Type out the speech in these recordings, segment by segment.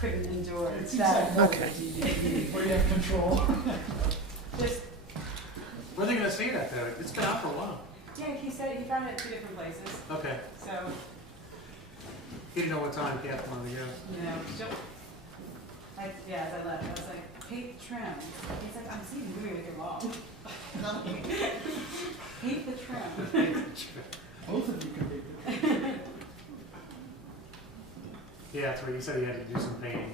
couldn't endure It's that. exactly like a DVD where you have control. Just, Where are they going to see that though? It's been out for a while. yeah, he said he found it at 2 different places. Okay. So, He didn't know what time Kath wanted to go. as I left, I was like, hate the trim. He's like, I'm seeing you moving with your mom. Hate the trim. Both of you can be. Yeah, that's what he said. He had to do some painting.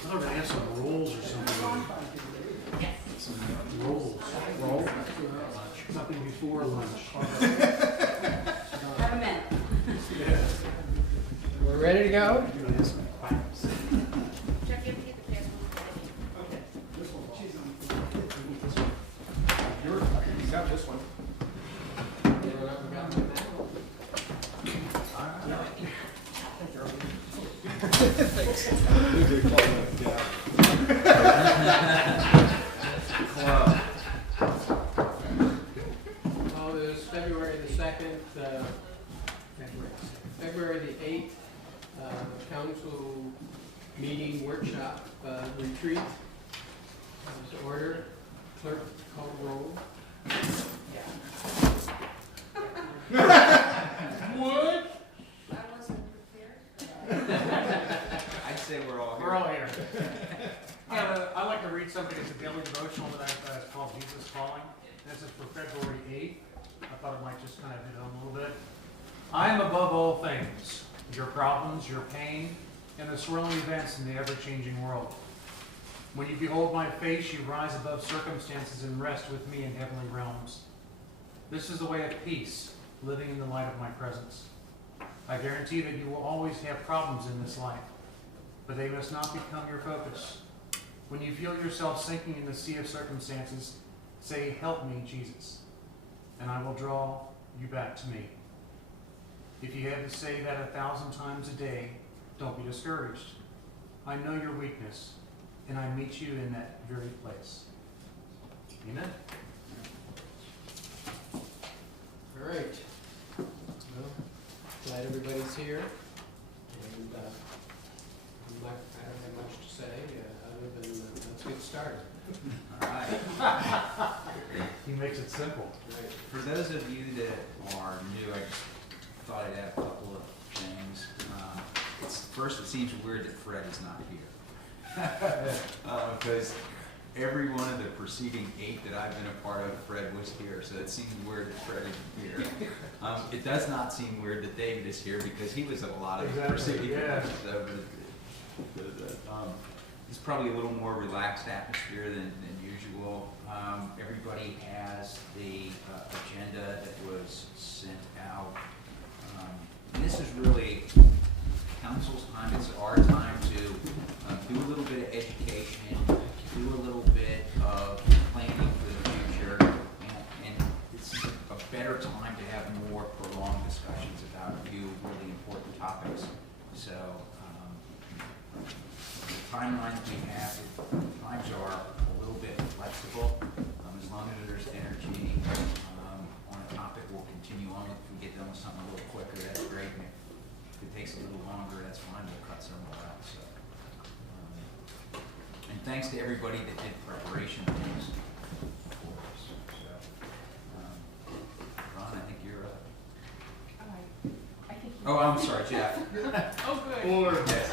I thought we were going to have some rolls or something. Yes. Some rolls. Roll? Something before lunch. Have a minute. Yeah. We're ready to go? You're going to have some claps. Check in to get the password. Okay. This one. She's on. You got this one. Oh, it was February the 2nd, February the 8th, council meeting workshop, retreat. To order, clerk call roll. What? I wasn't prepared. I'd say we're all here. We're all here. Yeah, I like to read something. It's a daily devotional that it's called Jesus Calling. This is for February 8th. I thought it might just kind of hit on a little bit. I am above all things, your problems, your pain, and the swirling events in the ever-changing world. When you behold my face, you rise above circumstances and rest with me in heavenly realms. This is the way of peace, living in the light of my presence. I guarantee that you will always have problems in this life, but they must not become your focus. When you feel yourself sinking in the sea of circumstances, say, "Help me, Jesus," and I will draw you back to me. If you have to say that 1,000 times a day, don't be discouraged. I know your weakness, and I meet you in that very place. Amen. All right. Well, glad everybody's here. And I don't have much to say other than let's get started. All right. He makes it simple. Right. For those of you that are new, I just thought I'd add a couple of things. First, it seems weird that Fred is not here. Because every one of the preceding 8 that I've been a part of, Fred was here, so it seems weird that Fred isn't here. It does not seem weird that David is here because he was at a lot of the preceding yeah. ones. So it's probably a little more relaxed atmosphere than usual. Everybody has the agenda that was sent out. And this is really council's time. It's our time to do a little bit of education, do a little bit of planning for the future, and it's a better time to have more prolonged discussions about a few really important topics. So the timelines we have, times are a little bit flexible. As long as there's energy on a topic, we'll continue on. If we get done with something a little quicker, that's great. And if it takes a little longer, that's fine. We'll cut somewhere else. So, and thanks to everybody that did preparation things for us. So, Ron, I think you're up. I think you. Oh, I'm sorry, Jeff. Oh, good. Or Yes.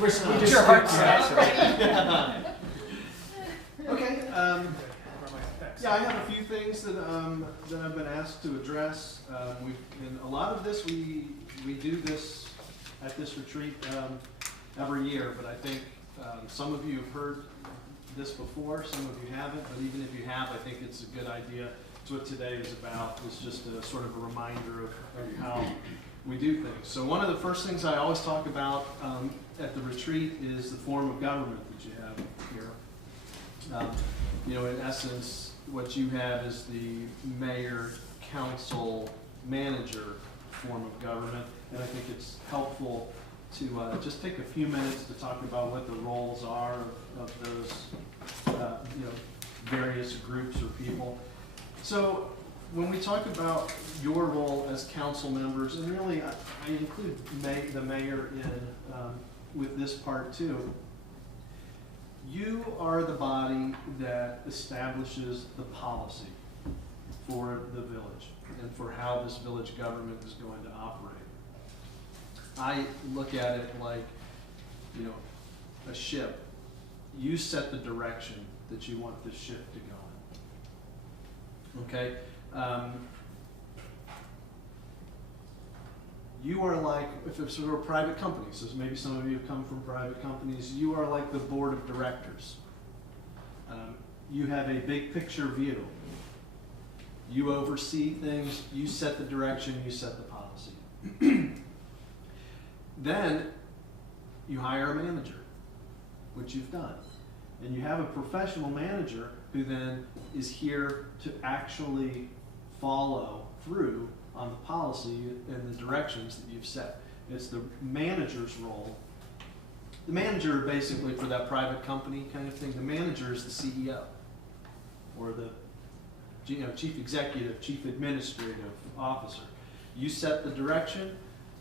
we just your heart Okay. Yeah, I have a few things that I've been asked to address. And a lot of this we do this at this retreat every year, but I think some of you have heard this before, some of you haven't. But even if you have, I think it's a good idea. It's what today is about. It's just a sort of a reminder of how we do things. So one of the first things I always talk about at the retreat is the form of government that you have here. You know, in essence, what you have is the mayor, council, manager form of government, and I think it's helpful to just take a few minutes to talk about what the roles are of those, you know, various groups or people. So when we talk about your role as council members, and really I include the mayor in with this part too, you are the body that establishes the policy for the village and for how this village government is going to operate. I look at it like, you know, a ship. You set the direction that you want this ship to go in. Okay? You are like, if it's sort of a private company, so maybe some of you have come from private companies, you are like the board of directors. You have a big picture view. You oversee things, you set the direction, you set the policy. Then you hire a manager, which you've done. And you have a professional manager who then is here to actually follow through on the policy and the directions that you've set. It's the manager's role. The manager, basically, for that private company kind of thing, the manager is the CEO or the chief executive, chief administrative officer. You set the direction,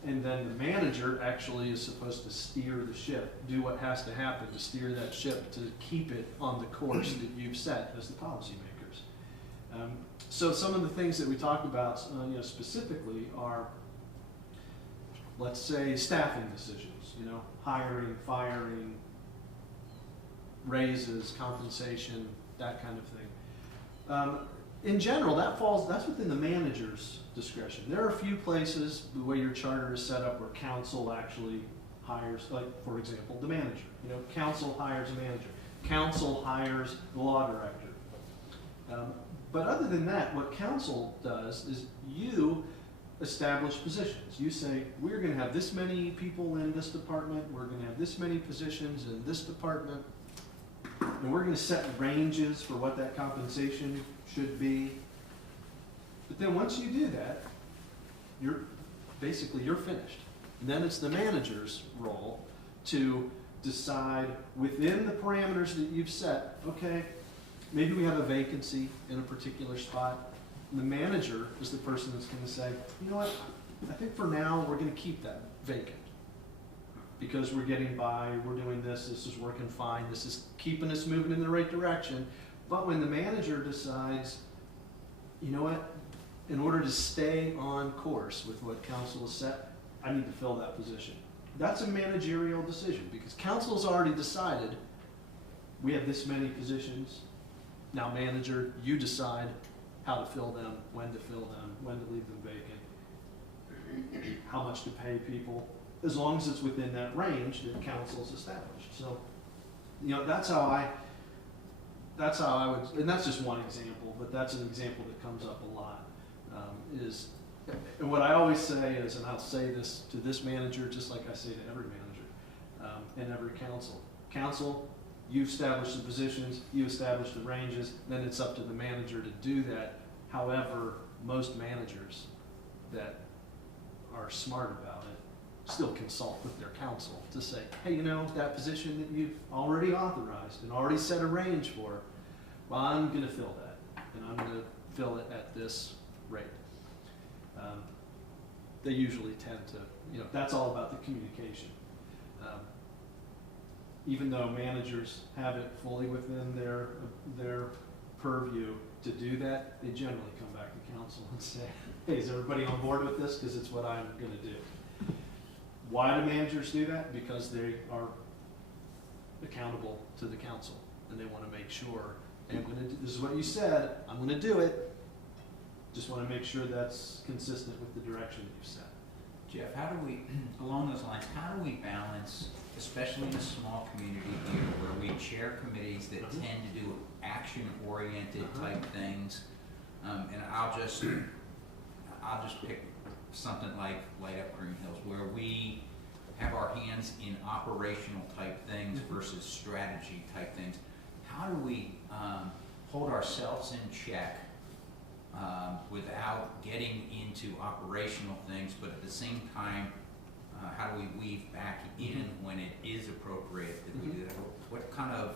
and then the manager actually is supposed to steer the ship, do what has to happen to steer that ship to keep it on the course that you've set as the policymakers. So some of the things that we talk about specifically are, let's say, staffing decisions, hiring, firing, raises, compensation, that kind of thing. In general, that's within the manager's discretion. There are a few places, the way your charter is set up, where council actually hires, like, for example, the manager. Council hires a manager. Council hires the law director. But other than that, what council does is you establish positions. You say, we're going to have this many people in this department, we're going to have this many positions in this department, and we're going to set ranges for what that compensation should be. But then once you do that, you're finished. And then it's the manager's role to decide within the parameters that you've set, okay, maybe we have a vacancy in a particular spot. And the manager is the person that's going to say, you know what, I think for now we're going to keep that vacant because we're getting by, we're doing this is working fine, this is keeping us moving in the right direction. But when the manager decides, you know what, in order to stay on course with what council has set, I need to fill that position. That's a managerial decision because council's already decided we have this many positions. Now, manager, you decide how to fill them, when to fill them, when to leave them vacant, how much to pay people, as long as it's within that range that council's established. So, that's how I would, and that's just one example, but that's an example that comes up a lot, and what I always say is, and I'll say this to this manager, just like I say to every manager, and every council. Council, you establish the positions, you establish the ranges, then it's up to the manager to do that. However, most managers that are smart about it still consult with their council to say, hey, that position that you've already authorized and already set a range for, well, I'm going to fill that, and I'm going to fill it at this rate. They usually tend to, that's all about the communication. Even though managers have it fully within their purview to do that, they generally come back to council and say, hey, is everybody on board with this? Because it's what I'm going to do. Why do managers do that? Because they are accountable to the council, and they want to make sure, hey, this is what you said, I'm going to do it. Just want to make sure that's consistent with the direction that you've set. Jeff, how do we, along those lines, how do we balance, especially in a small community here where we chair committees that tend to do action-oriented type things, and I'll just pick something like Light Up Greenhills, where we have our hands in operational type things versus strategy type things. How do we hold ourselves in check without getting into operational things, but at the same time, how do we weave back in when it is appropriate that we do that? What kind of...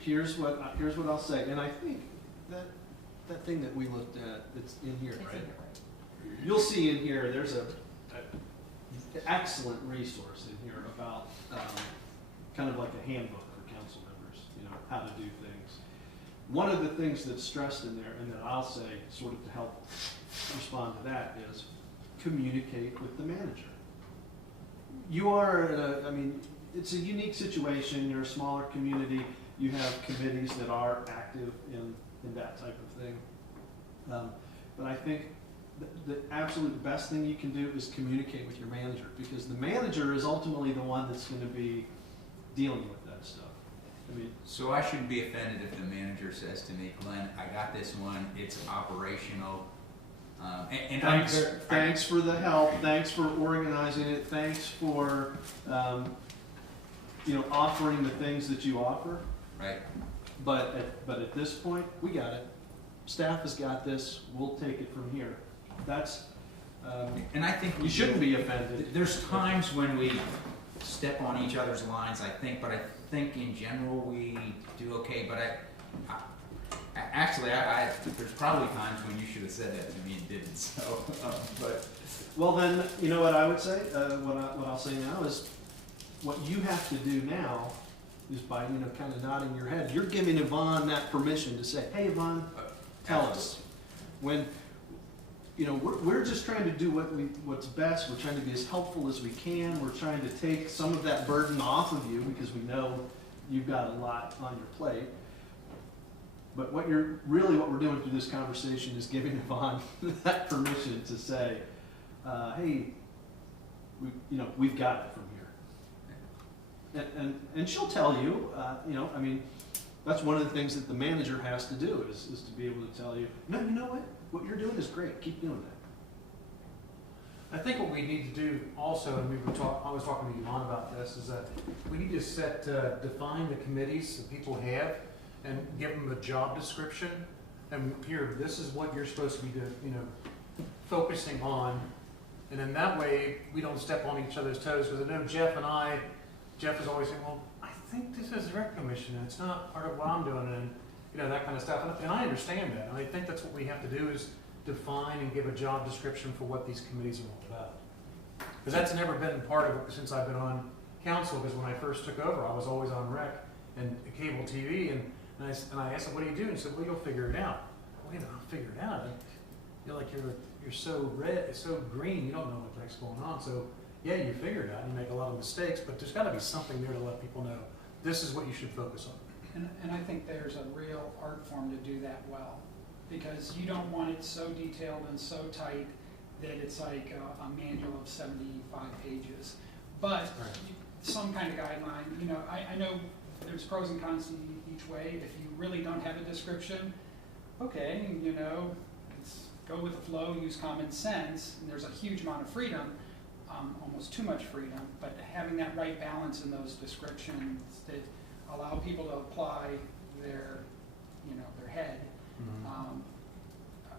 Here's what I'll say, and I think that thing that we looked at, it's in here, It's in right? here, right? You'll see in here, there's a excellent resource in here about, kind of like a handbook for council members, you know, how to do things. One of the things that's stressed in there, and that I'll say, sort of to help respond to that, is communicate with the manager. You are, I mean, it's a unique situation, you're a smaller community, you have committees that are active in that type of thing. But I think the absolute best thing you can do is communicate with your manager, because the manager is ultimately the one that's gonna be dealing with that stuff. I mean, So I shouldn't be offended if the manager says to me, Glenn, I got this one, it's operational. And thanks for the help, thanks for organizing it, thanks for, you know, offering the things that you offer. Right, But at this point, we got it. Staff has got this, we'll take it from here. That's, and I think you shouldn't be offended. There's times when we step on each other's lines, I think, but I think in general we do okay. But actually, there's probably times when you should have said that to me and didn't. So, but Well then, you know what I would say, what I'll say now is, what you have to do now is by, you know, kind of nodding your head, you're giving Yvonne that permission to say, hey Yvonne, tell us. When, you know, we're just trying to do what's best, we're trying to be as helpful as we can, we're trying to take some of that burden off of you, because we know you've got a lot on your plate. But what we're doing through this conversation is giving Yvonne that permission to say, hey, we've got it from here. And she'll tell you, you know, I mean, that's one of the things that the manager has to do is to be able to tell you, no, you know what you're doing is great, keep doing that. I think what we need to do also, and I was talking to Yvonne about this, is that we need to define the committees that people have and give them a job description. And here, this is what you're supposed to be doing, you know, focusing on. And then that way, we don't step on each other's toes. Because I know Jeff is always saying, well, I think this is rec commission, and it's not part of what I'm doing, and you know, that kind of stuff. And I understand that. And I think that's what we have to do is define and give a job description for what these committees are all about. Because that's never been part of it since I've been on council, because when I first took over, I was always on rec and cable TV, and I asked him, what do you do? And he said, well, you'll figure it out. Wait a minute, I'll figure it out. And you're like, you're so red, so green, you don't know what the heck's going on. So yeah, you figure it out, you make a lot of mistakes, but there's gotta be something there to let people know, this is what you should focus on. And I think there's a real art form to do that well, because you don't want it so detailed and so tight that it's like a manual of 75 pages. But Right. some kind of guideline, you know, I know there's pros and cons to each way. If you really don't have a description, okay, you know, go with the flow, use common sense, and there's a huge amount of freedom, almost too much freedom, but having that right balance in those descriptions that allow people to apply their, you know, their head,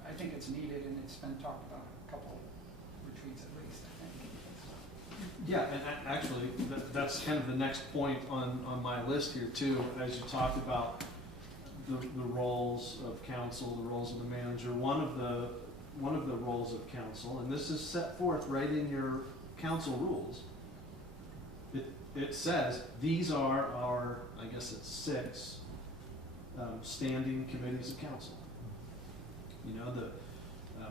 I think it's needed, and it's been talked about a couple retreats at least, I think. Yeah, and actually, that's kind of the next point on my list here too, as you talked about the roles of council, the roles of the manager. One of the roles of council, and this is set forth right in your council rules. It says these are our, I guess it's 6 standing committees of council. You know,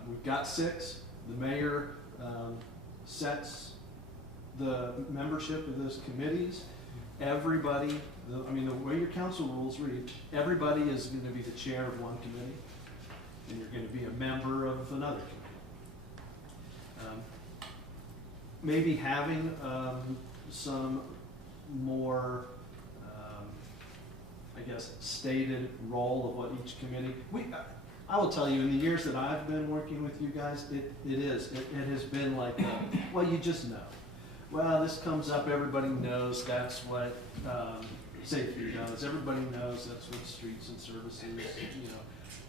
we've got 6. The mayor sets the membership of those committees. Everybody, the way your council rules read, everybody is going to be the chair of one committee, and you're going to be a member of another committee. Maybe having some more, I guess, stated role of what each committee. I will tell you, in the years that I've been working with you guys, it has been like, well, you just know. Well, this comes up, everybody knows that's what safety does. Everybody knows that's what streets and services, you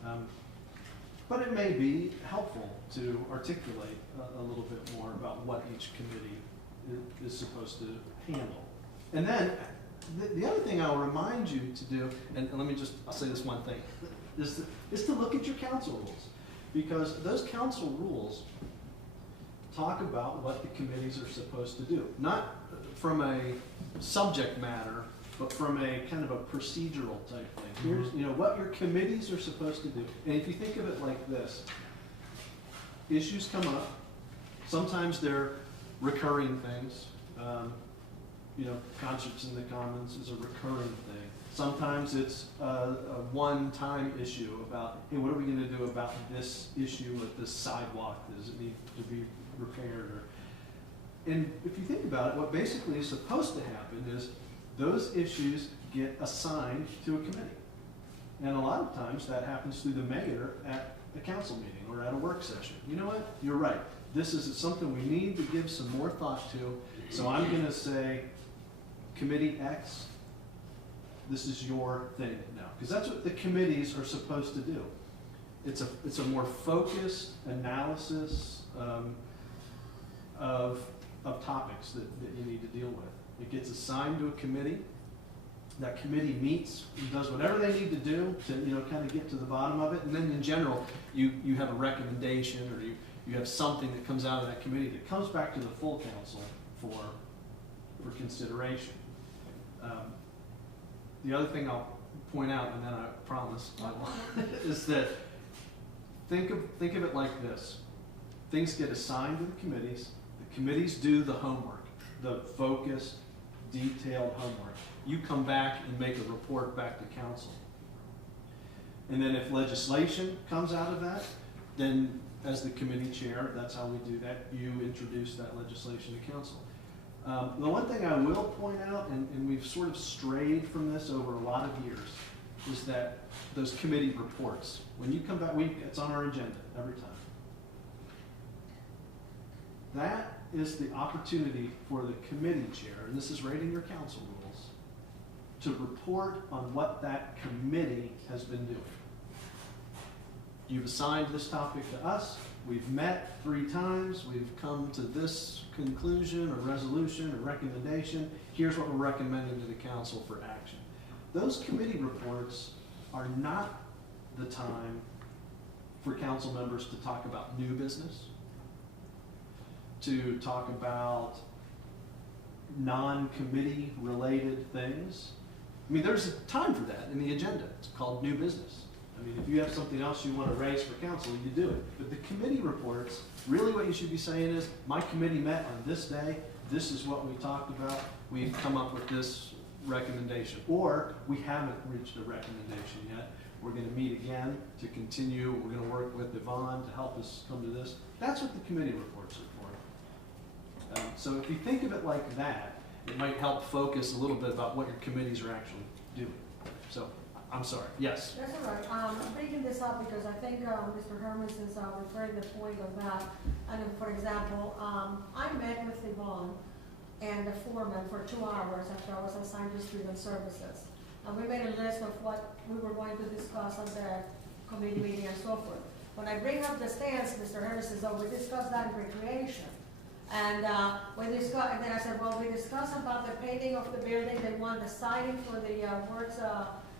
know. But it may be helpful to articulate a little bit more about what each committee is supposed to handle. And then, the other thing I'll remind you to do, and let me I'll say this one thing. is to look at your council rules. Because those council rules talk about what the committees are supposed to do. Not from a subject matter, but from a kind of a procedural type thing. Here's, what your committees are supposed to do. And if you think of it like this, issues come up. Sometimes they're recurring things. Concerts in the Commons is a recurring thing. Sometimes it's a one-time issue about, hey, what are we going to do about this issue with this sidewalk? Does it need to be repaired? And if you think about it, what basically is supposed to happen is those issues get assigned to a committee. And a lot of times that happens through the mayor at a council meeting or at a work session. You know what? You're right. This is something we need to give some more thought to. So I'm going to say, Committee X, this is your thing now. Because that's what the committees are supposed to do. It's a more focused analysis of topics that you need to deal with. It gets assigned to a committee. That committee meets and does whatever they need to do to kind of get to the bottom of it. And then in general, you have a recommendation or you have something that comes out of that committee that comes back to the full council for consideration. The other thing I'll point out, and then I promise I will, is that think of it like this. Things get assigned to the committees. The committees do the homework, the focused, detailed homework. You come back and make a report back to council. And then if legislation comes out of that, then as the committee chair, that's how we do that. You introduce that legislation to council. The one thing I will point out, and we've sort of strayed from this over a lot of years, is that those committee reports, when you come back, it's on our agenda every time. That is the opportunity for the committee chair, and this is right in your council rules, to report on what that committee has been doing. You've assigned this topic to us. We've met 3 times. We've come to this conclusion or resolution or recommendation. Here's what we're recommending to the council for action. Those committee reports are not the time for council members to talk about new business, to talk about non-committee related things. I mean, there's a time for that in the agenda. It's called new business. I mean, if you have something else you want to raise for council, you do it. But the committee reports, really what you should be saying is, my committee met on this day, this is what we talked about, we've come up with this recommendation. Or, we haven't reached a recommendation yet. We're going to meet again to continue. We're going to work with Yvonne to help us come to this. That's what the committee reports are for. So if you think of it like that, it might help focus a little bit about what your committees are actually doing. So, I'm sorry, yes? That's all right. I'm bringing this up because I think Mr. Hermanson's referring the point of that. And for example, I met with Yvonne and the foreman for 2 hours after I was assigned to student services. And we made a list of what we were going to discuss on the committee meeting and so forth. When I bring up the stands, Mr. Hermanson says, oh, we discussed that in recreation. And we discussed, and then I said, well, we discussed about the painting of the building. They want the siding for the works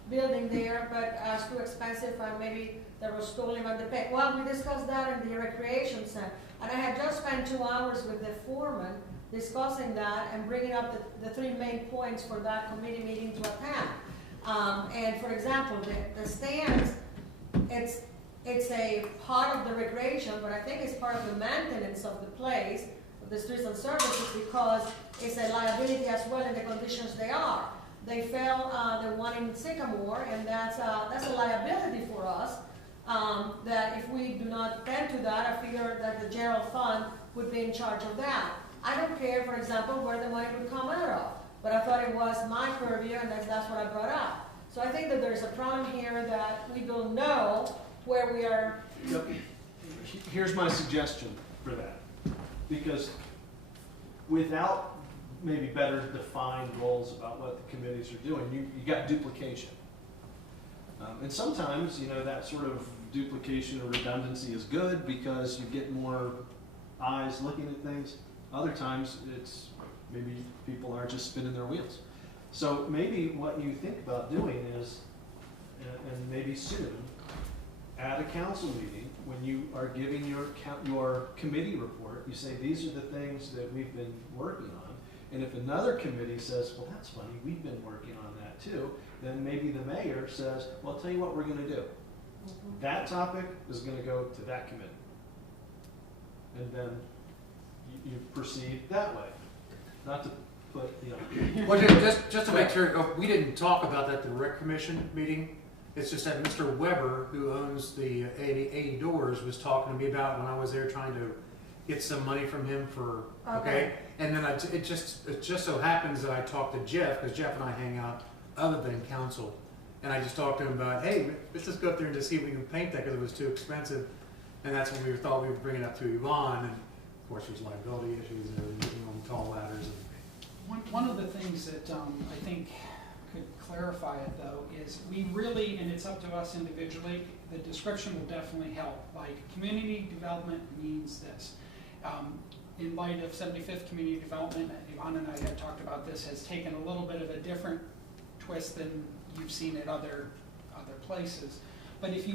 building there, but it's too expensive, and maybe there was stolen on the paint. Well, we discussed that in the recreation center. And I had just spent 2 hours with the foreman discussing that and bringing up the 3 main points for that committee meeting to attend. And for example, the stands, it's a part of the recreation, but I think it's part of the maintenance of the place, of the streets and services, because it's a liability as well in the conditions they are. They fell the one in Sycamore, and that's a liability for us. That if we do not tend to that, I figure that the general fund would be in charge of that. I don't care, for example, where the money would come out of, but I thought it was my purview, and that's what I brought up. So I think that there's a problem here that we don't know where we are. Yep. Here's my suggestion for that, because without maybe better defined roles about what the committees are doing, you got duplication. And sometimes, that sort of duplication or redundancy is good because you get more eyes looking at things. Other times, it's maybe people are just spinning their wheels. So maybe what you think about doing is, and maybe soon, at a council meeting, when you are giving your committee report, you say, these are the things that we've been working on. And if another committee says, well, that's funny, we've been working on that too, then maybe the mayor says, well, I'll tell you what we're gonna do. That topic is gonna go to that committee. And then you proceed that way. Not to put, you know. Well, just to make sure, we didn't talk about that at the rec commission meeting. It's just that Mr. Weber, who owns the 80 Doors, was talking to me about when I was there trying to get some money from him for, okay? And then it just so happens that I talked to Jeff, because Jeff and I hang out other than council. And I just talked to him about, hey, let's just go up there and just see if we can paint that, because it was too expensive. And that's when we thought we would bring it up to Yvonne. And of course, there's liability issues and everything on tall ladders. One of the things that I think could clarify it though is we really, and it's up to us individually, the description will definitely help. Like, community development means this. In light of 75th community development, Yvonne and I have talked about this, has taken a little bit of a different twist than you've seen at other places. But if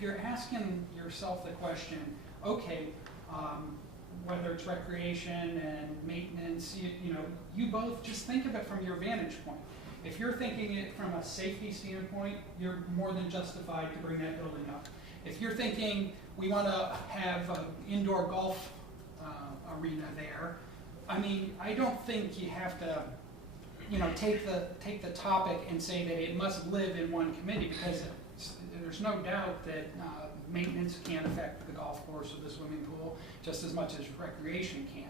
you're asking yourself the question, okay, whether it's recreation and maintenance, you both just think of it from your vantage point. If you're thinking it from a safety standpoint, you're more than justified to bring that building up. If you're thinking we want to have an indoor golf arena there, I mean, I don't think you have to, take the topic and say that it must live in one committee, because there's no doubt that maintenance can affect the golf course or the swimming pool just as much as recreation can.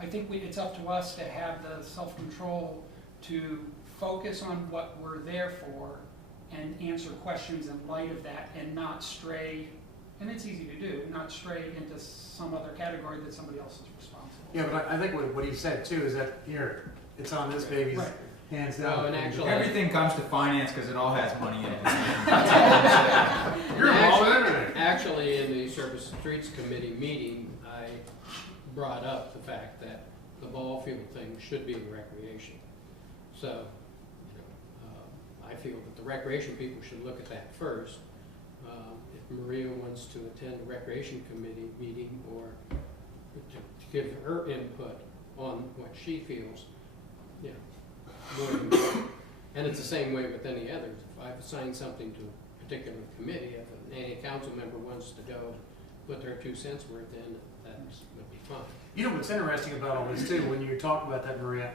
I think it's up to us to have the self-control to focus on what we're there for and answer questions in light of that, and not stray, and it's easy to do, not stray into some other category that somebody else is responsible. Yeah, but I think what he said too is that, here, it's on this baby's hands down. No, and actually, Everything comes to finance because it all has money in it. You're involved in everything. Actually, in the Surface and Streets Committee meeting, I brought up the fact that the ball field thing should be in recreation. So, I feel that the recreation people should look at that first. If Maria wants to attend the recreation committee meeting, or to give her input on what she feels, and it's the same way with any others. If I've assigned something to a particular committee, if any council member wants to go put their 2 cents worth in, that would be fine. You know what's interesting about all this too, when you talk about that, Maria,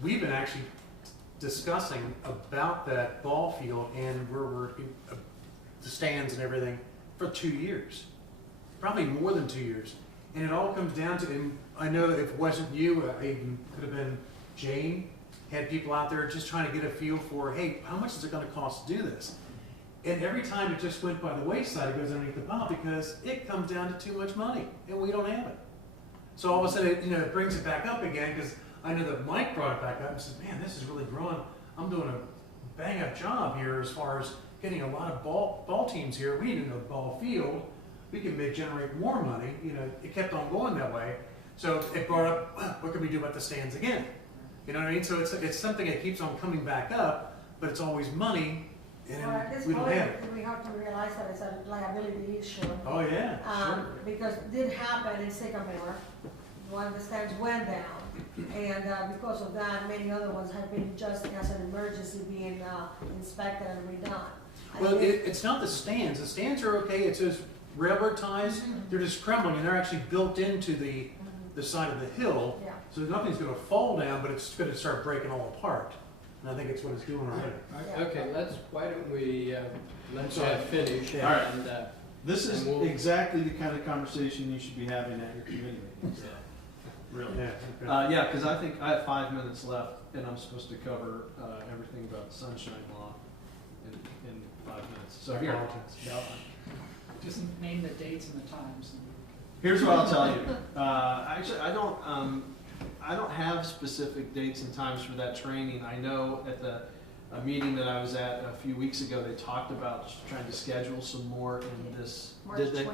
we've been actually discussing about that ball field and where we're the stands and everything for 2 years, probably more than 2 years. And it all comes down to, and I know if it wasn't you, even could have been Jane, had people out there just trying to get a feel for, hey, how much is it going to cost to do this? And every time it just went by the wayside, it goes underneath the pile, because it comes down to too much money, and we don't have it. So all of a sudden, it brings it back up again, because I know that Mike brought it back up and said, man, this is really growing. I'm doing a bang-up job here as far as getting a lot of ball teams here. We need a ball field. We can generate more money. It kept on going that way. So it brought up, well, what can we do about the stands again? You know what I mean? So it's something that keeps on coming back up, but it's always money, and Well, at this we don't point, have it. we have to realize that it's a liability issue. Oh yeah, sure. Because it did happen in Sycamore, when the stands went down, and because of that, many other ones have been just as an emergency being inspected and redone. Well, it's not the stands. The stands are okay. It's those railroad ties. They're just crumbling, and they're actually built into the side of the hill. Yeah. So nothing's going to fall down, but it's going to start breaking all apart. And I think it's what it's doing already. Okay, why don't we, let's Sorry. finish, All right. and, This is And we'll- exactly the kind of conversation you should be having at your committee meetings. Really. Yeah. Okay. Yeah, because I think I have 5 minutes left, and I'm supposed to cover everything about the sunshine law in 5 minutes. So here, Just name the dates and the times. here's what I'll tell you. Actually, I don't have specific dates and times for that training. I know at a meeting that I was at a few weeks ago, they talked about trying to schedule some more in this. March Did they? 23rd.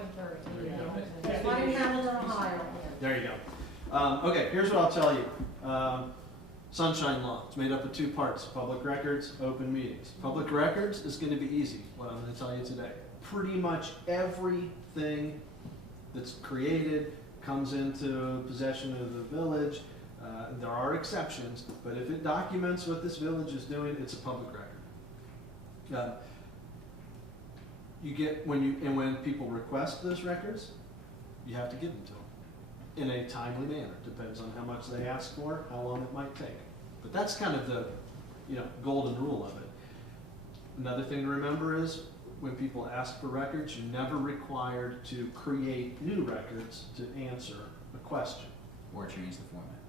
There you go. There's one in Hamilton, Ohio. There you go. Okay, here's what I'll tell you. Sunshine law, it's made up of 2 parts, public records, open meetings. Public records is going to be easy, what I'm going to tell you today. pretty much everything that's created comes into possession of the village. There are exceptions, but if it documents what this village is doing, it's a public record. You get, when people request those records, you have to give them to them in a timely manner. Depends on how much they ask for, how long it might take. But that's kind of the, golden rule of it. Another thing to remember is when people ask for records, you're never required to create new records to answer a question. Or change the format.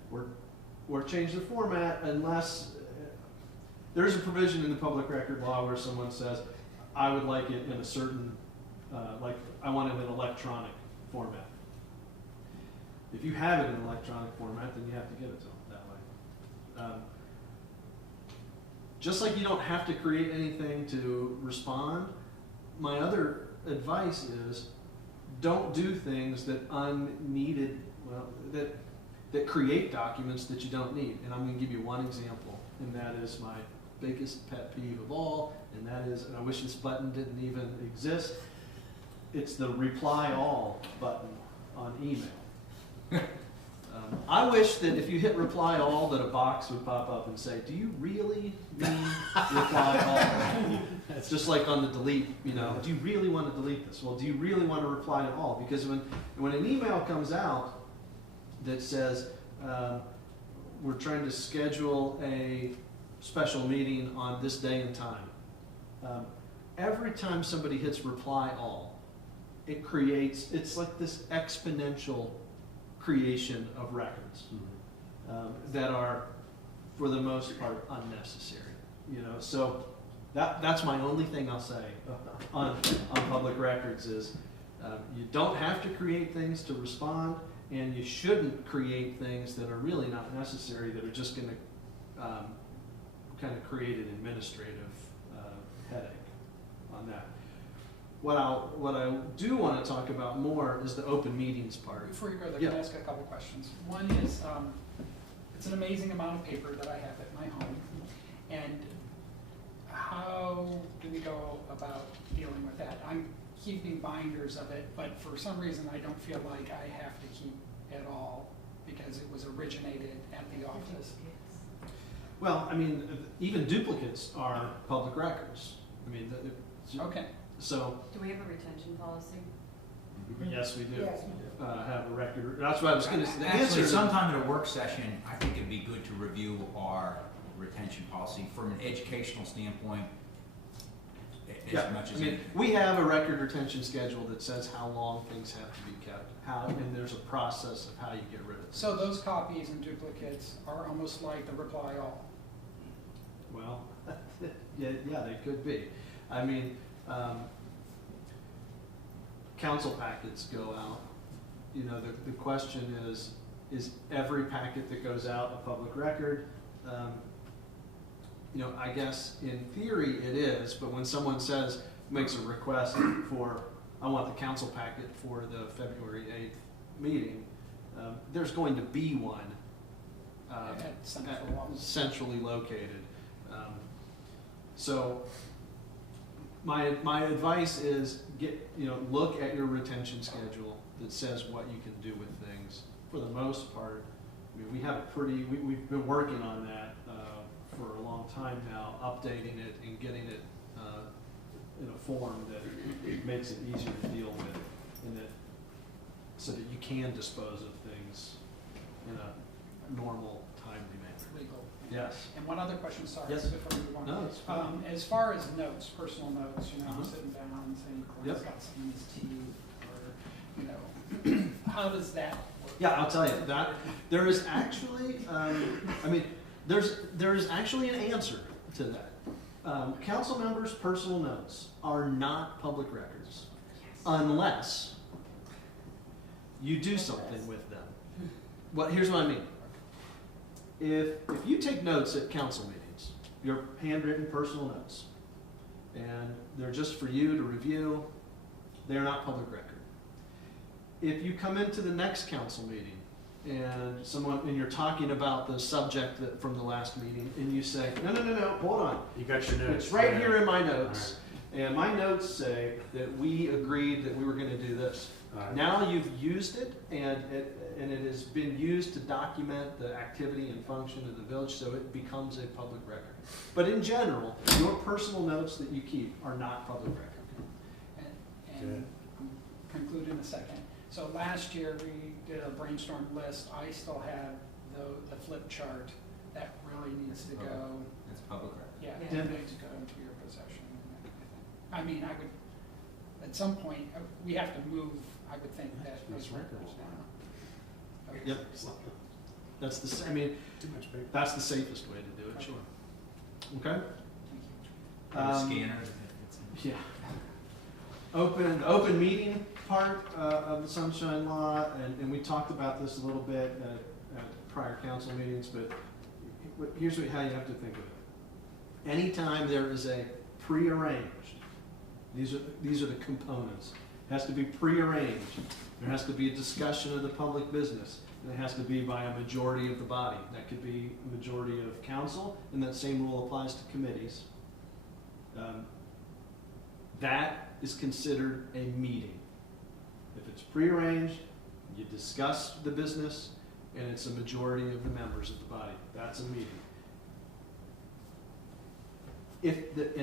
Or change the format unless, there's a provision in the public record law where someone says, I would like it in a certain, I want it in an electronic format. If you have it in an electronic format, then you have to give it to them that way. Just like you don't have to create anything to respond, my other advice is don't do things that that create documents that you don't need. And I'm going to give you one example, and that is my biggest pet peeve of all, and that is, and I wish this button didn't even exist, it's the reply all button on email. I wish that if you hit reply all that a box would pop up and say, do you really mean reply all? It's just like on the delete, do you really want to delete this? Well, do you really want to reply to all? Because when an email comes out that says, we're trying to schedule a special meeting on this day and time, every time somebody hits reply all, it's like this exponential creation of records that are, for the most part, unnecessary. So that's my only thing I'll say on public records is you don't have to create things to respond, and you shouldn't create things that are really not necessary, that are just going to kind of create an administrative headache on that. What I do want to talk about more is the open meetings part. Before you go there, Yeah. can I ask a couple questions? One is, it's an amazing amount of paper that I have at my home, and how do we go about dealing with that? I'm keeping binders of it, but for some reason I don't feel like I have to keep it all because it was originated at the office. Well, even duplicates are public records. Okay. So, Do we have a retention policy? yes, we do. Yes. Have a record. That's what I was going to say. The Actually, answer- sometime at a work session, I think it'd be good to review our retention policy from an educational standpoint as much as anything. we have a record retention schedule that says how long things have to be kept, and there's a process of how you get rid of it. So those copies and duplicates are almost like the reply all. Well, yeah, they could be. Council packets go out. The question is every packet that goes out a public record? I guess in theory it is, but when someone makes a request for, I want the council packet for the February 8th meeting, there's going to be one centrally located. So my advice is look at your retention schedule that says what you can do with things. For the most part, we have we've been working on that for a long time now, updating it and getting it in a form that makes it easier to deal with, and so that you can dispose of things in a normal, timely manner. Legal. Yes. And one other question, sorry, Yes. before we move on. No, it's fine. As far as notes, personal notes, Uh-huh. I'm sitting down saying, Yep. Clint's got some in his teeth, or, how does that work? Yeah, I'll tell you that there is actually, there is actually an answer to that. Council members' personal notes are not public records unless you do something with them. Here's what I mean. If you take notes at council meetings, your handwritten personal notes, and they're just for you to review, they're not public record. If you come into the next council meeting and you're talking about the subject from the last meeting, and you say, no, hold on. You got your notes. It's right here in my notes, And my notes say that we agreed that we were gonna do this. Now you've used it, and it has been used to document the activity and function of the village, so it becomes a public record. But in general, your personal notes that you keep are not public record. And conclude in a second. So last year, we did a brainstorm list. I still have the flip chart that really needs to go. It's public record. Yeah, Yeah. it needs to go into your possession. I mean, I would, at some point, we have to move, I would think, that those records now. Okay. Yep. That's I mean, Too much paper. that's the safest way to do it, sure. Okay? Scanner. Yeah. Open meeting part of the Sunshine Law, and we talked about this a little bit at prior council meetings, but here's how you have to think of it. Anytime there is a prearranged, these are the components. It has to be prearranged. There has to be a discussion of the public business, and it has to be by a majority of the body. That could be a majority of council, and that same rule applies to committees. That is considered a meeting. If it's prearranged, you discuss the business, and it's a majority of the members of the body. That's a meeting.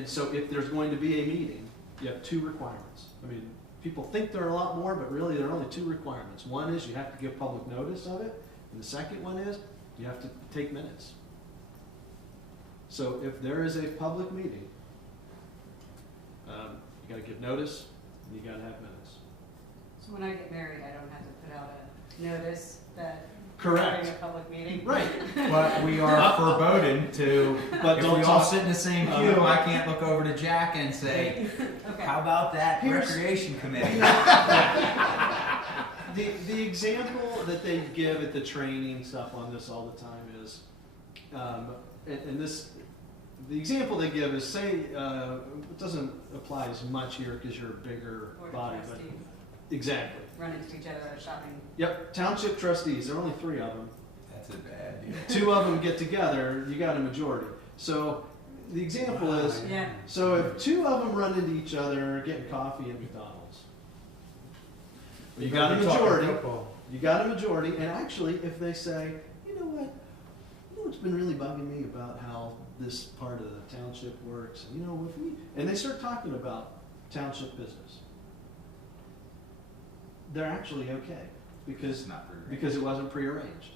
So if there's going to be a meeting, you have two requirements. I mean, people think there are a lot more, but really there are only two requirements. One is you have to give public notice of it, and the second one is you have to take minutes. So if there is a public meeting, you gotta give notice, and you gotta have minutes. So when I get married, I don't have to put out a notice that Correct. we're having a public meeting? Right. But we are foreboding to, But if don't we all talk- sit in the same queue, I can't look over to Jack and say, Okay. how about that Here's- recreation committee? The example that they give at the training stuff on this all the time is, the example they give is, say, it doesn't apply as much here because you're a bigger Board of body, but trustees exactly. run into each other at a shopping. Yep, township trustees, there are only 3 of them. That's a bad deal. 2 of them get together, you got a majority. So the example is, Yeah. so if 2 of them run into each other getting coffee at McDonald's, you got a majority. You got a majority, and actually, if they say, you know what, it's been really bugging me about how this part of the township works, and you know, and they start talking about township business, they're actually okay, because It's not very it wasn't prearranged.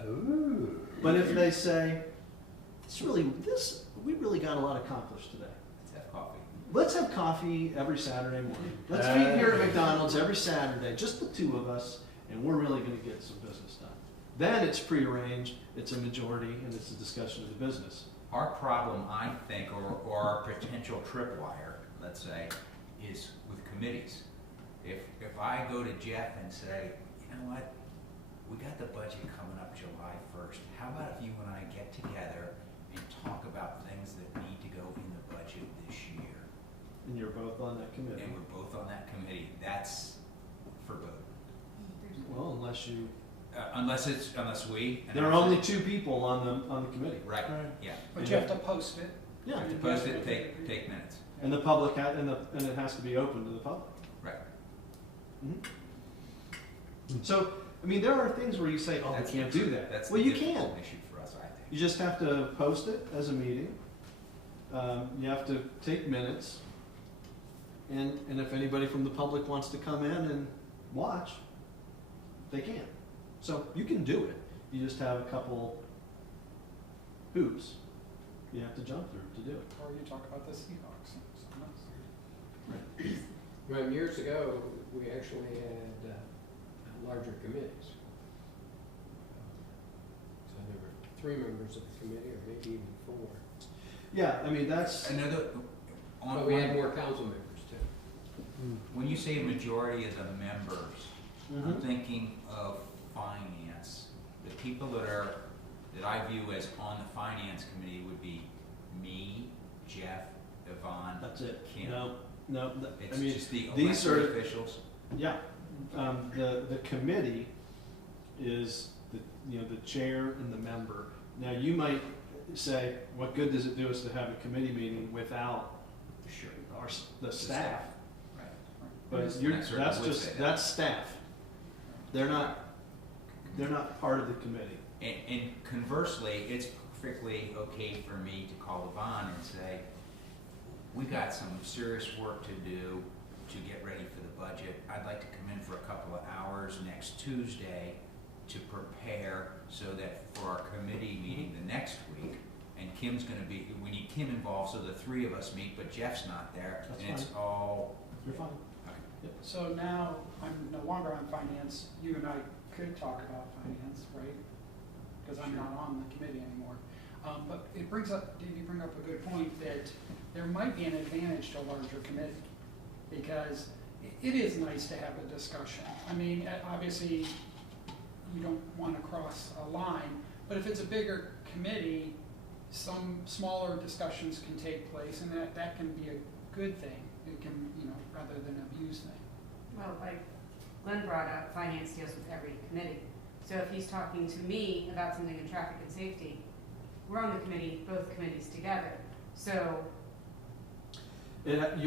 Ooh. But if they say, we really got a lot accomplished today. Let's have coffee. Let's have coffee every Saturday morning. Let's meet here at McDonald's every Saturday, just the 2 of us, and we're really gonna get some business done. Then it's prearranged, it's a majority, and it's a discussion of the business. Our problem, I think, or our potential tripwire, let's say, is with committees. If I go to Jeff and say, you know what, we got the budget coming up July 1st. How about if you and I get together and talk about things that need to go in the budget this year? And you're both on that committee. And we're both on that committee. That's forbidden. Well, unless you, Unless we. and there are only 2 people on the committee. Right, yeah. But you have to post it. Yeah, To post it, take minutes. and the public, and it has to be open to the public. Right. So, I mean, there are things where you say, oh, That's we can't the- do that. That's Well, the you can. difficult issue for us, I think. You just have to post it as a meeting. You have to take minutes. And if anybody from the public wants to come in and watch, they can. So you can do it. You just have a couple hoops you have to jump through to do it. Or you talk about the Seahawks and something else. Well, years ago, we actually had larger committees. So there were 3 members of the committee, or maybe even 4. Yeah, I mean, that's, Another, But we had more council members too. when you say majority of the members, I'm Mhm. thinking of finance. The people that I view as on the finance committee would be me, Jeff, Yvonne, that's it. Kim. No, I It's mean, just the these elected are- officials. yeah. The committee is the chair and the member. Now, you might say, what good does it do us to have a committee meeting without Sure. the staff. Right. But Yes, you're, that's right, that's I would just, say that. that's staff. They're not part of the committee. And conversely, it's perfectly okay for me to call Yvonne and say, we got some serious work to do to get ready for the budget. I'd like to come in for a couple of hours next Tuesday to prepare so that for our committee meeting the next week, and Kim's gonna be, we need Kim involved, so the three of us meet, but Jeff's not there, That's and it's fine. all, You're fine. So now, I'm no longer on finance, you and I could talk about finance, right? Because I'm not on the committee anymore. But it brings up, Dave, you bring up a good point that there might be an advantage to a larger committee. Because it is nice to have a discussion. I mean, obviously, you don't want to cross a line, but if it's a bigger committee, some smaller discussions can take place, and that can be a good thing. It can, rather than an abuse thing. Well, like Glenn brought up, finance deals with every committee. So if he's talking to me about something in traffic and safety, we're on the committee, both committees together. So if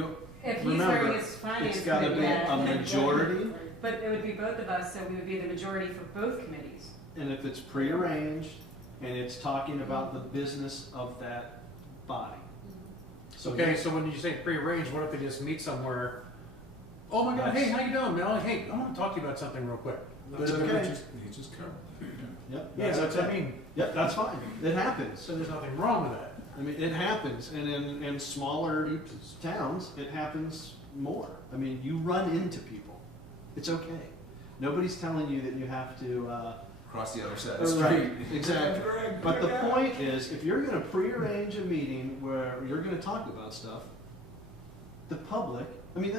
he's Remember, wearing his finance it's gotta committee be hat, a then- majority, But it would be both of us, so we would be the majority for both committees. and if it's prearranged, and it's talking about the business of that body. So Okay, so when you say prearranged, what if they just meet somewhere? Oh my God, hey, how you doing, Mel? Hey, I want to talk to you about something real quick. That's okay. He just come. Yep, Yeah, that's what I okay. mean. Yep, that's fine. It happens. So there's nothing wrong with that. I mean, it happens, and in smaller towns, it happens more. I mean, you run into people. It's okay. Nobody's telling you that you have to, Across the other side of the right, street. exactly. Greg, But the Greg. point is, if you're gonna prearrange a meeting where you're gonna talk about stuff, the public, I mean,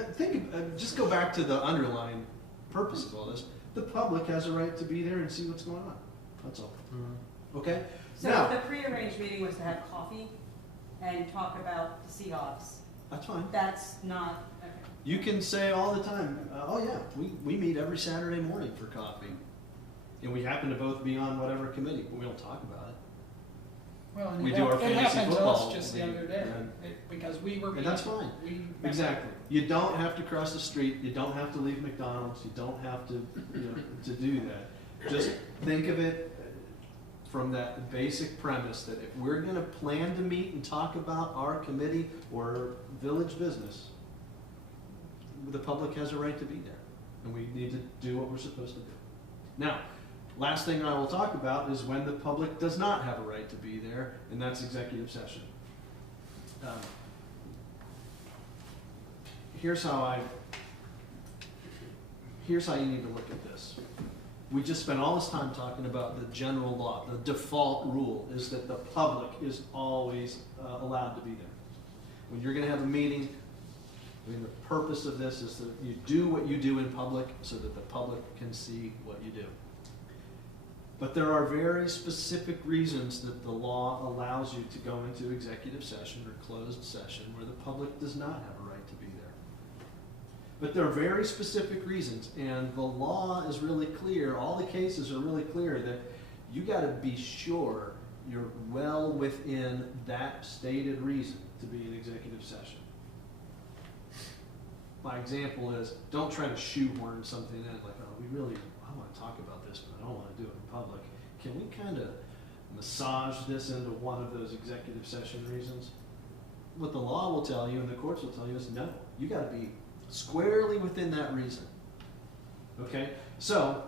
just go back to the underlying purpose of all this. The public has a right to be there and see what's going on. That's all. Okay? So Now, if the prearranged meeting was to have coffee and talk about the Seahawks, that's fine. that's not, okay. You can say all the time, oh yeah, we meet every Saturday morning for coffee. And we happen to both be on whatever committee, but we don't talk about it. Well, and We it do our it fantasy happened to football us just the league, other day, and- because we were. And that's fine. We. Exactly. You don't have to cross the street, you don't have to leave McDonald's, you don't have to, to do that. Just think of it from that basic premise that if we're gonna plan to meet and talk about our committee or village business, the public has a right to be there, and we need to do what we're supposed to do. Now, last thing I will talk about is when the public does not have a right to be there, and that's executive session. Here's how you need to look at this. We just spent all this time talking about the general law. The default rule is that the public is always allowed to be there. When you're gonna have a meeting, I mean, the purpose of this is that you do what you do in public so that the public can see what you do. But there are very specific reasons that the law allows you to go into executive session or closed session where the public does not have a right to be there. But there are very specific reasons, and the law is really clear, all the cases are really clear that you gotta be sure you're well within that stated reason to be in executive session. My example is, don't try to shoehorn something in, like, oh, I wanna talk about this, but I don't wanna do it in public. Can we kinda massage this into one of those executive session reasons? What the law will tell you and the courts will tell you is no, you gotta be squarely within that reason. Okay, so,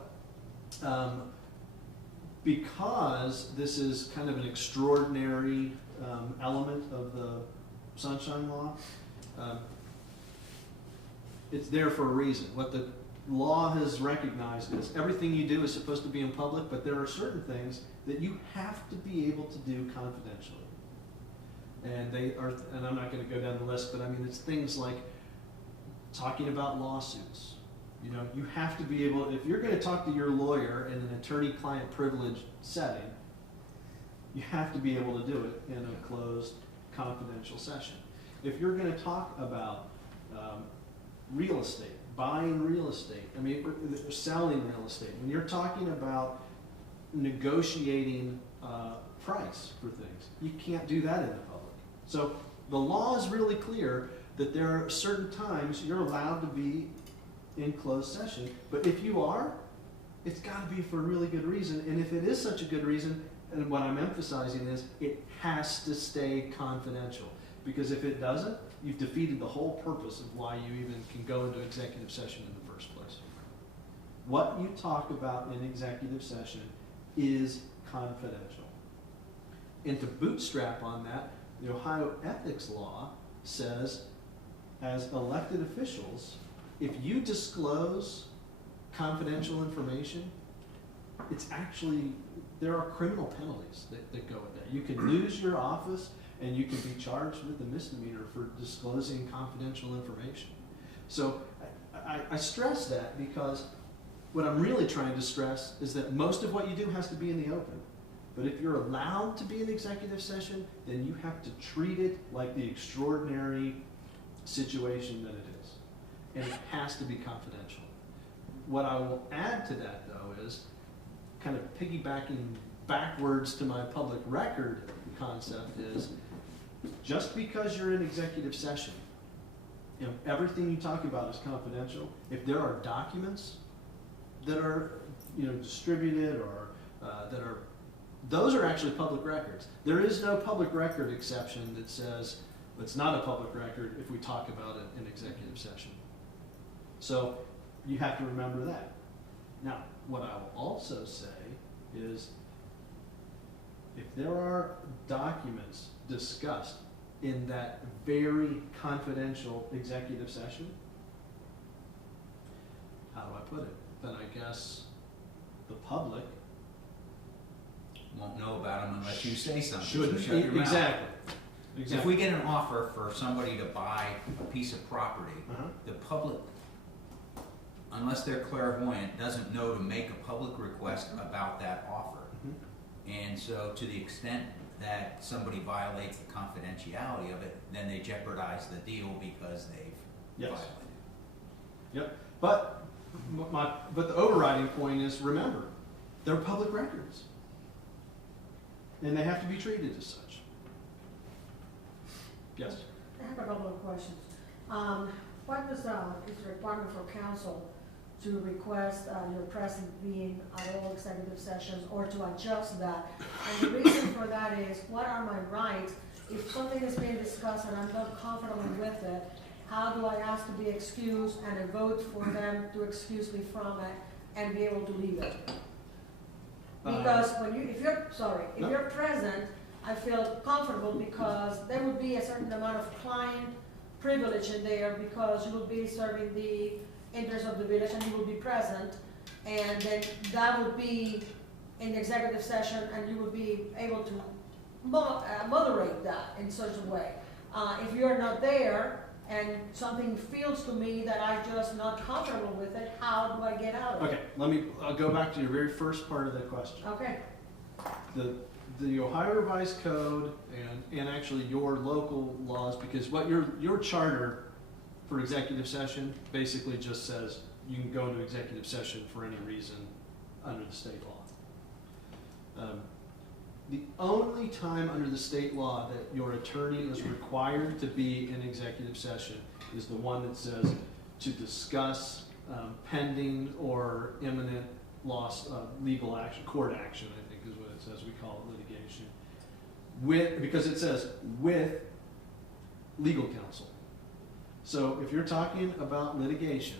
because this is kind of an extraordinary element of the Sunshine Law, it's there for a reason. What the law has recognized is everything you do is supposed to be in public, but there are certain things that you have to be able to do confidentially. And and I'm not going to go down the list, but I mean, it's things like talking about lawsuits. You have to be able, if you're going to talk to your lawyer in an attorney-client privilege setting, you have to be able to do it in a closed, confidential session. If you're going to talk about real estate, buying real estate, I mean, selling real estate, when you're talking about negotiating price for things, you can't do that in the public. So the law is really clear that there are certain times you're allowed to be in closed session, but if you are, it's got to be for a really good reason, and if it is such a good reason, and what I'm emphasizing is it has to stay confidential, because if it doesn't, you've defeated the whole purpose of why you even can go into executive session in the first place. What you talk about in executive session is confidential. And to bootstrap on that, the Ohio ethics law says, as elected officials, if you disclose confidential information, it's actually, there are criminal penalties that go with that. You can lose your office, and you can be charged with a misdemeanor for disclosing confidential information. So I stress that because what I'm really trying to stress is that most of what you do has to be in the open. But if you're allowed to be in executive session, then you have to treat it like the extraordinary situation that it is. And it has to be confidential. What I will add to that, though, is kind of piggybacking backwards to my public record concept is, just because you're in executive session, you know, everything you talk about is confidential. If there are documents that are, you know, distributed or that are, those are actually public records. There is no public record exception that says it's not a public record if we talk about it in executive session. So you have to remember that. Now, what I will also say is, if there are documents discussed in that very confidential executive session, how do I put it? Then I guess the public Won't know about them unless you say something. shouldn't. So shut your mouth. Exactly. If Exactly. we get an offer for somebody to buy a piece of property, the public, unless they're clairvoyant, doesn't know to make a public request about that offer. And so to the extent that somebody violates the confidentiality of it, then they jeopardize the deal because they've Yes. violated. Yep. But the overriding point is, remember, they're public records, and they have to be treated as such. Yes. I have a couple of questions. What is the requirement for council to request your presence being at all executive sessions, or to adjust that? And the reason for that is, what are my rights if something is being discussed and I'm not comfortable with it? How do I ask to be excused and a vote for them to excuse me from it and be able to leave it? Because if you're present, I feel comfortable because there would be a certain amount of client privilege in there, because you will be serving the interests of the village and you will be present, and then that would be in the executive session, and you would be able to moderate that in such a way. If you're not there and something feels to me that I'm just not comfortable with it, how do I get out of it? Okay, I'll go back to your very first part of the question. Okay. The Ohio Revised Code and actually your local laws, because what your charter for executive session basically just says you can go into executive session for any reason under the state law. The only time under the state law that your attorney is required to be in executive session is the one that says to discuss pending or imminent legal action, court action, I think is what it says. We call it litigation. Because it says with legal counsel. So if you're talking about litigation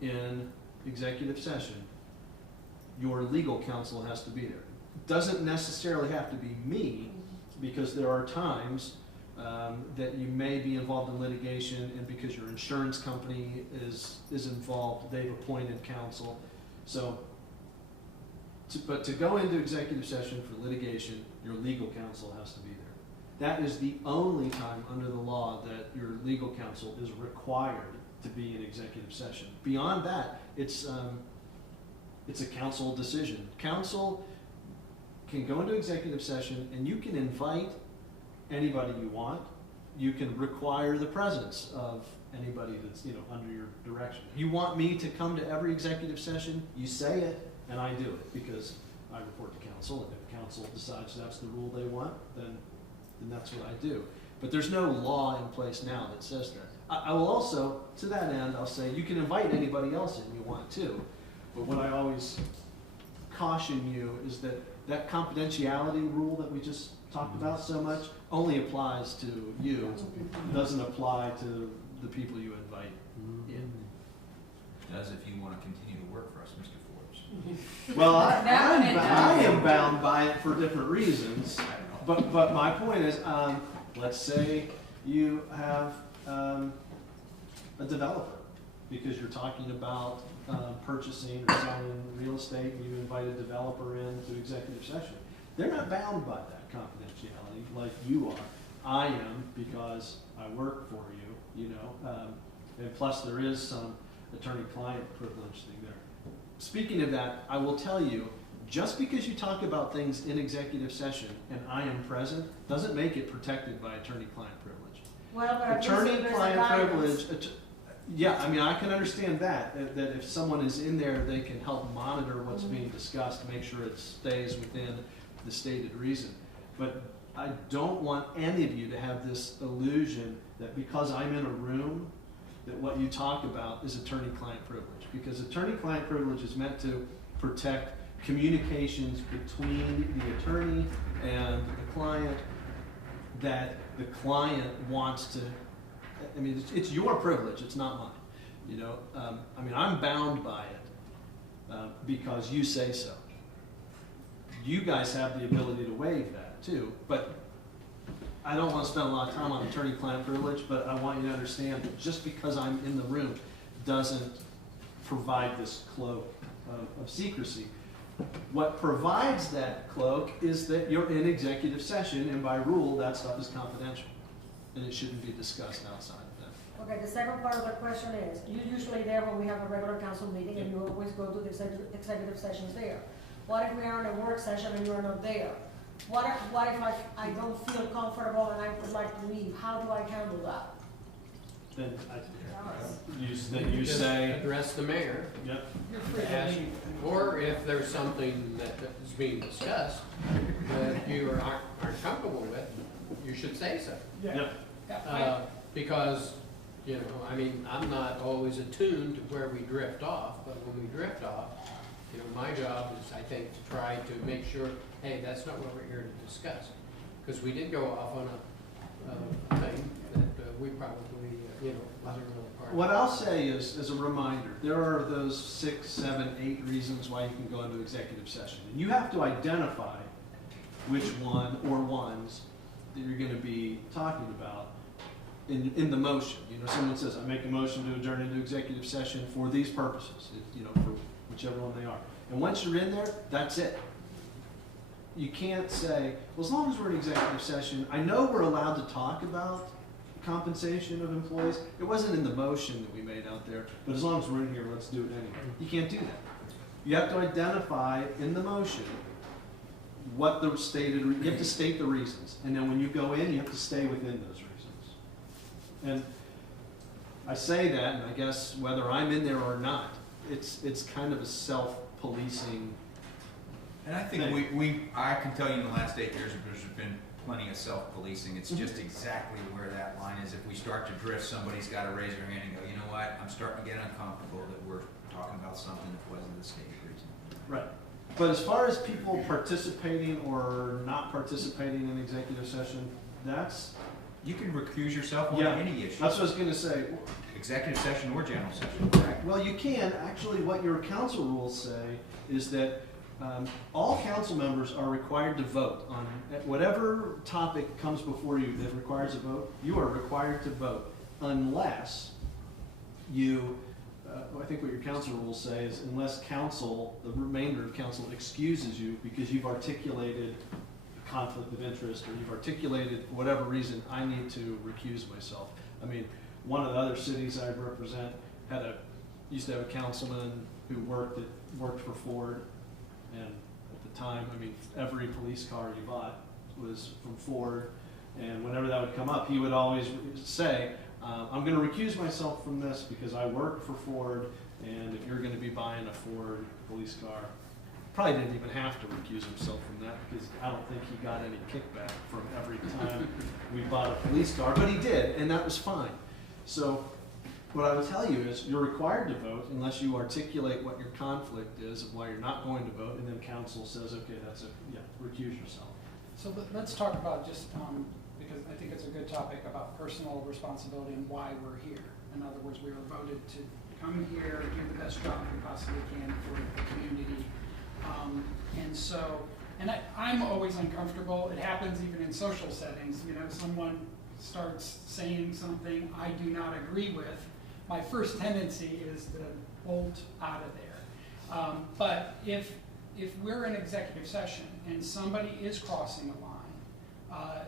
in executive session, your legal counsel has to be there. Doesn't necessarily have to be me, because there are times that you may be involved in litigation, and because your insurance company is involved, they've appointed counsel. So, but to go into executive session for litigation, your legal counsel has to be there. That is the only time under the law that your legal counsel is required to be in executive session. Beyond that, it's a council decision. Council can go into executive session, and you can invite anybody you want. You can require the presence of anybody that's under your direction. You want me to come to every executive session, you say it, and I do it because I report to council, and if council decides that's the rule they want, then that's what I do. But there's no law in place now that says that. I will also, to that end, I'll say, you can invite anybody else in you want to, but what I always caution you is that that confidentiality rule that we just talked about so much only applies to you, doesn't apply to the people you invite in. Does if you want to continue to work for us, Mr. Forbes. Well, That one it I does. am bound by it for different reasons, I don't know. but my point is, let's say you have a developer, because you're talking about purchasing or selling real estate, and you invite a developer into executive session. They're not bound by that confidentiality like you are. I am, because I work for you, you know, and plus there is some attorney-client privilege thing there. Speaking of that, I will tell you, just because you talk about things in executive session and I am present, doesn't make it protected by attorney-client privilege. Well, but at least there's a Attorney-client guidance. privilege, yeah, I mean, I can understand that if someone is in there, they can help monitor what's being discussed, make sure it stays within the stated reason. But I don't want any of you to have this illusion that because I'm in a room, that what you talk about is attorney-client privilege. Because attorney-client privilege is meant to protect communications between the attorney and the client, that the client wants to, I mean, it's your privilege, it's not mine. You know, I mean, I'm bound by it because you say so. You guys have the ability to waive that too, but I don't want to spend a lot of time on attorney-client privilege, but I want you to understand that just because I'm in the room doesn't provide this cloak of secrecy. What provides that cloak is that you're in executive session, and by rule, that stuff is confidential, and it shouldn't be discussed outside of that. Okay, the second part of the question is, you're usually there when we have a regular council meeting, and you always go to the executive sessions there. What if we are in a work session and you're not there? What if I don't feel comfortable and I would like to leave? How do I handle that? Then you Just say, address the mayor, yep, You're free to ask, leave. or if there's something that is being discussed that you aren't comfortable with, you should say so. Yeah. yep. Yeah, Because, you know, I mean, I'm not always attuned to where we drift off, but when we drift off, you know, my job is, I think, to try to make sure, hey, that's not what we're here to discuss. Because we did go off on a thing that we probably, you know, wasn't really part of. What I'll say is, as a reminder, there are those 6, 7, 8 reasons why you can go into executive session. And you have to identify which one or ones that you're going to be talking about in the motion. You know, someone says, I make a motion to adjourn into executive session for these purposes, you know, for whichever one they are. And once you're in there, that's it. You can't say, well, as long as we're in executive session, I know we're allowed to talk about compensation of employees. It wasn't in the motion that we made out there, but as long as we're in here, let's do it anyway. You can't do that. You have to identify in the motion what the stated, you have to state the reasons. And then when you go in, you have to stay within those reasons. And I say that, and I guess whether I'm in there or not, it's kind of a self-policing. And I think I can tell you in the last 8 years, there's been plenty of self-policing. It's just exactly where that line is. If we start to drift, somebody's got to raise their hand and go, you know what, I'm starting to get uncomfortable that we're talking about something that wasn't the stated reason. Right. But as far as people participating or not participating in executive session, that's, You can recuse yourself on Yeah, any issue, that's what I was gonna say. executive session or general session, correct? Well, you can, actually, what your council rules say is that all council members are required to vote on whatever topic comes before you that requires a vote. You are required to vote unless you, I think what your council rules say is unless council, the remainder of council excuses you because you've articulated a conflict of interest or you've articulated, for whatever reason, I need to recuse myself. I mean, one of the other cities I represent used to have a councilman who worked for Ford. And at the time, I mean, every police car you bought was from Ford. And whenever that would come up, he would always say, I'm going to recuse myself from this because I work for Ford. And if you're going to be buying a Ford police car, probably didn't even have to recuse himself from that because I don't think he got any kickback from every time we bought a police car. But he did, and that was fine. So what I would tell you is you're required to vote unless you articulate what your conflict is of why you're not going to vote, and then council says, okay, that's it, yeah, recuse yourself. So let's talk about just, because I think it's a good topic about personal responsibility and why we're here. In other words, we were voted to come here, do the best job we possibly can for the community. And I'm always uncomfortable. It happens even in social settings. You know, someone starts saying something I do not agree with. My first tendency is to bolt out of there. But if we're in executive session and somebody is crossing a line,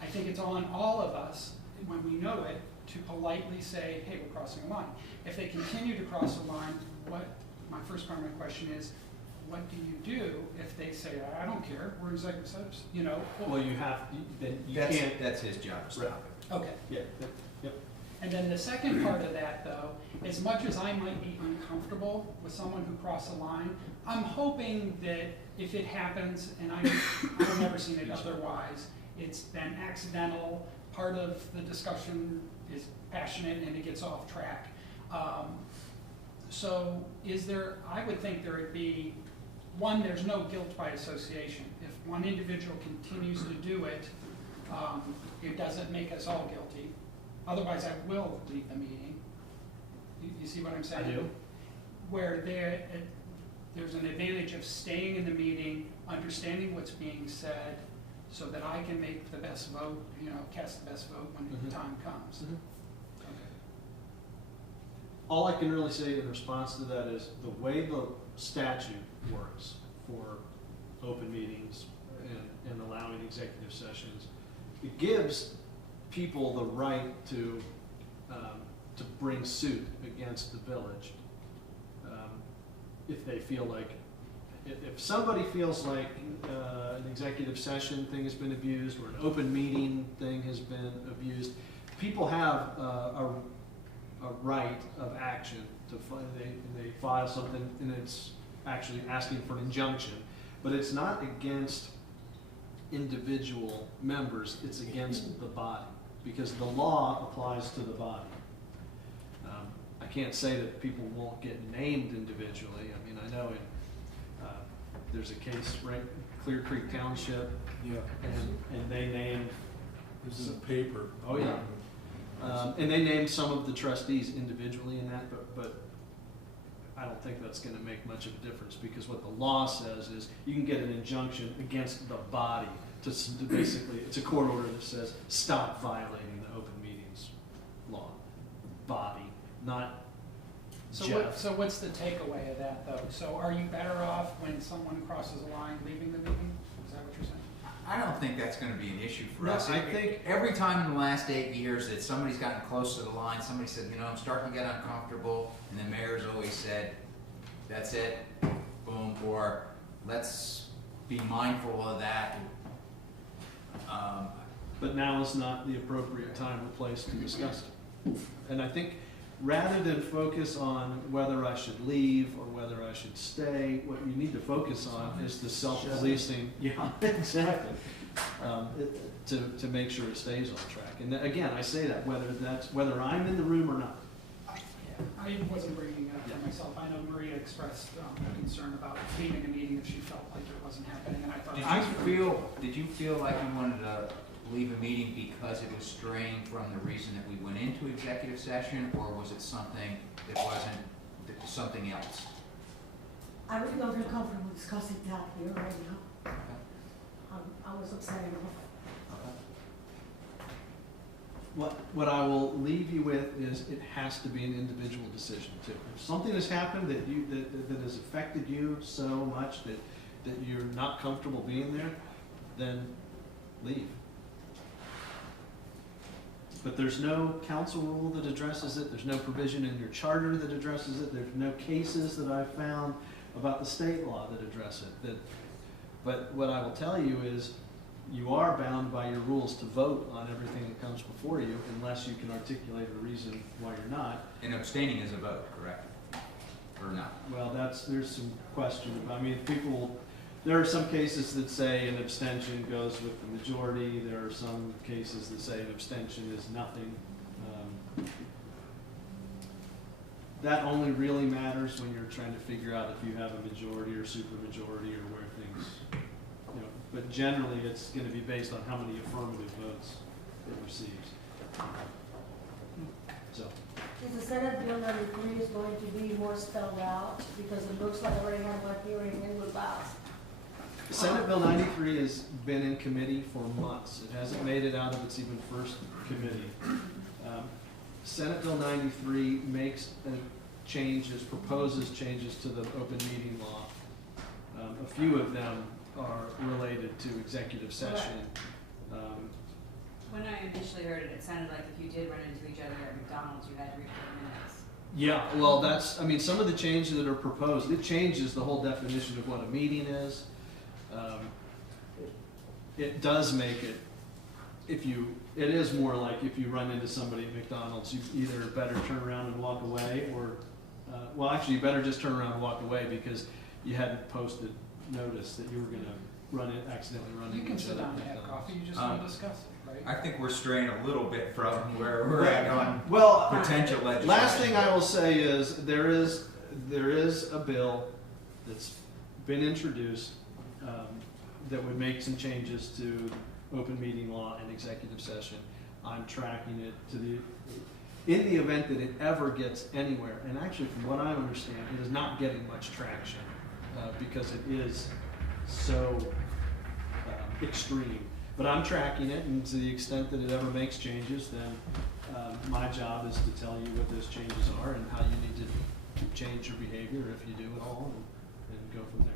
I think it's on all of us, when we know it, to politely say, hey, we're crossing a line. If they continue to cross a line, my first part of my question is, what do you do if they say, I don't care, we're executive session, you know? Well, you have, then you can't. That's his job, to stop it. Okay. Yeah, yep. And then the second part of that, though, as much as I might be uncomfortable with someone who crossed a line, I'm hoping that if it happens, and I've never seen it otherwise, it's been accidental, part of the discussion is passionate and it gets off track. So I would think there would be, one, there's no guilt by association. If one individual continues to do it, it doesn't make us all guilty. Otherwise, I will leave the meeting. You see what I'm saying? I do. Where there's an advantage of staying in the meeting, understanding what's being said, so that I can make the best vote, you know, cast the best vote when the time comes. Mhm. Okay. All I can really say in response to that is the way the statute works for open meetings and allowing executive sessions, it gives people the right to bring suit against the village if they feel like, if somebody feels like an executive session thing has been abused or an open meeting thing has been abused, people have a right of action to they file something, and it's actually asking for an injunction, but it's not against individual members, it's against the body, because the law applies to the body. I can't say that people won't get named individually. I mean, I know there's a case, right, Clear Creek Township, Yeah. and they named, This is a paper. oh yeah, and they named some of the trustees individually in that, but I don't think that's gonna make much of a difference, because what the law says is you can get an injunction against the body to basically, it's a court order that says, stop violating the open meetings law. Body, not Jeff. So what's the takeaway of that, though? So are you better off when someone crosses a line leaving the meeting? Is that what you're saying? I don't think that's gonna be an issue for No, us. I think- Every time in the last 8 years that somebody's gotten close to the line, somebody said, you know, I'm starting to get uncomfortable, and the mayor's always said, that's it, boom, or let's be mindful of that. But now is not the appropriate time or place to discuss it. And I think rather than focus on whether I should leave or whether I should stay, what you need to focus on is the self-policing. Yeah, exactly. To make sure it stays on track. And again, I say that whether I'm in the room or not. I wasn't bringing it up for myself. I know Maria expressed concern about leaving a meeting if she felt like it wasn't happening, and I thought. Did you feel like you wanted to leave a meeting because it was straying from the reason that we went into executive session, or was it something that wasn't, something else? I really don't feel comfortable discussing that here right now. I was upset enough. What I will leave you with is it has to be an individual decision too. If something has happened that has affected you so much that you're not comfortable being there, then leave. But there's no council rule that addresses it. There's no provision in your charter that addresses it. There's no cases that I've found about the state law that address it. But what I will tell you is you are bound by your rules to vote on everything that comes before you unless you can articulate a reason why you're not. And abstaining is a vote, correct? Or not? Well, there's some question. I mean, there are some cases that say an abstention goes with the majority. There are some cases that say an abstention is nothing. that only really matters when you're trying to figure out if you have a majority or supermajority or where things, you know, but generally it's gonna be based on how many affirmative votes it receives. So, Is the Senate Bill 93 is going to be more spelled out, because it looks like I already had my hearing and it was passed. Senate Bill 93 has been in committee for months. It hasn't made it out of its even first committee. Senate Bill 93 makes changes, proposes changes to the open meeting law. A few of them are related to executive session. When I initially heard it, it sounded like if you did run into each other at McDonald's, you had to read the minutes. Yeah, well, that's, I mean, some of the changes that are proposed, it changes the whole definition of what a meeting is. It does make it, it is more like if you run into somebody at McDonald's, you either better turn around and walk away, or, well, actually, you better just turn around and walk away because you hadn't posted notice that you were gonna accidentally run into You can each sit other down at and have McDonald's. coffee, you just want to discuss it, right? I think we're straying a little bit from where we're at on Well, potential legislation. last thing I will say is, there is a bill that's been introduced, that would make some changes to open meeting law and executive session. I'm tracking it in the event that it ever gets anywhere, and actually from what I understand, it is not getting much traction, because it is so extreme. But I'm tracking it, and to the extent that it ever makes changes, then my job is to tell you what those changes are and how you need to change your behavior, if you do at all, and go from there.